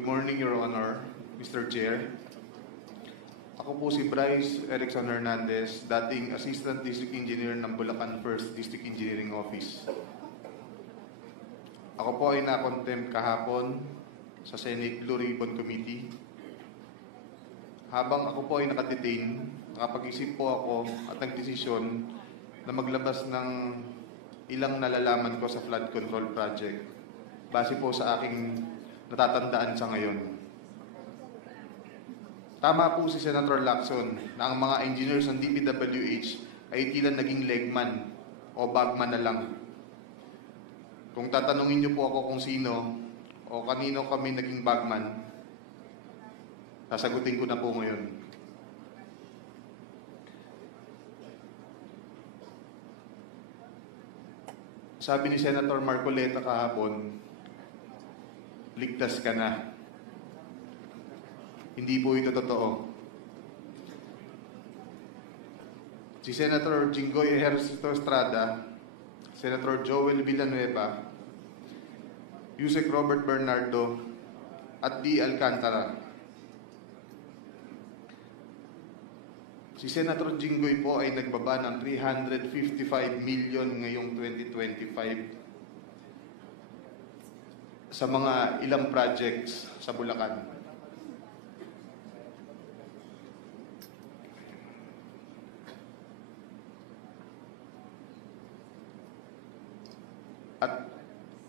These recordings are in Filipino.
Good morning, Your Honor, Mr. Chair. Ako po si Bryce Erickson Hernandez, dating Assistant District Engineer ng Bulacan 1st District Engineering Office. Ako po ay na-contempt kahapon sa Senate Blue Ribbon Committee. Habang ako po ay nakadetain, nakapag-isip po ako at nagdesisyon na maglabas ng ilang nalalaman ko sa flood control project base po sa aking natatandaan sa ngayon. Tama po si Senator Lacson na ang mga engineers ng DPWH ay tila naging legman o bagman na lang. Kung tatanungin niyo po ako kung sino o kanino kami naging bagman, sasagutin ko na po ngayon. Sabi ni Senator Marcoleta kahapon, ligtas ka na. Hindi po ito totoo. Si Senator Jinggoy Ejercito Estrada, Senator Joel Villanueva, Yusek Robert Bernardo, at D. Alcantara. Si Senator Jinggoy po ay nagbaba ng 355 million ngayong 2025 sa mga ilang projects sa Bulacan. At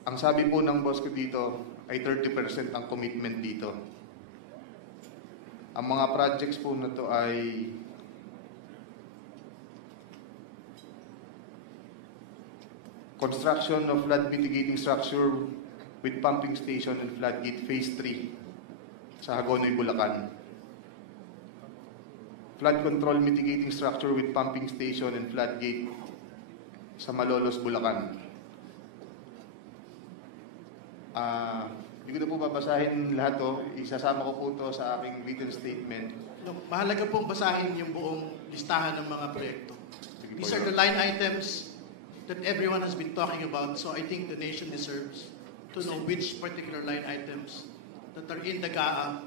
ang sabi po ng boss ko dito ay 30% ang commitment dito. Ang mga projects po na to ay construction of flood mitigating structure with pumping station and floodgate phase 3 sa Hagonoy, Bulacan. Flood control mitigating structure with pumping station and floodgate sa Malolos, Bulacan. Hindi ko na po babasahin lahat to. Isasama ko po to sa aking written statement. No, mahalaga pong basahin yung buong listahan ng mga proyekto. These are the line items that everyone has been talking about. So I think the nation deserves to know which particular line items that are in the GAA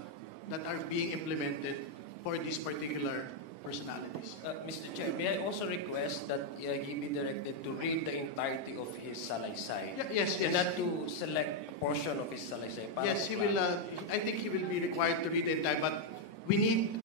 that are being implemented for these particular personalities. Mr. Chair, may I also request that he be directed to read the entirety of his salaysay? Yes. Not to select a portion of his salaysay. Yes, he will. I think he will be required to read the entire, but we need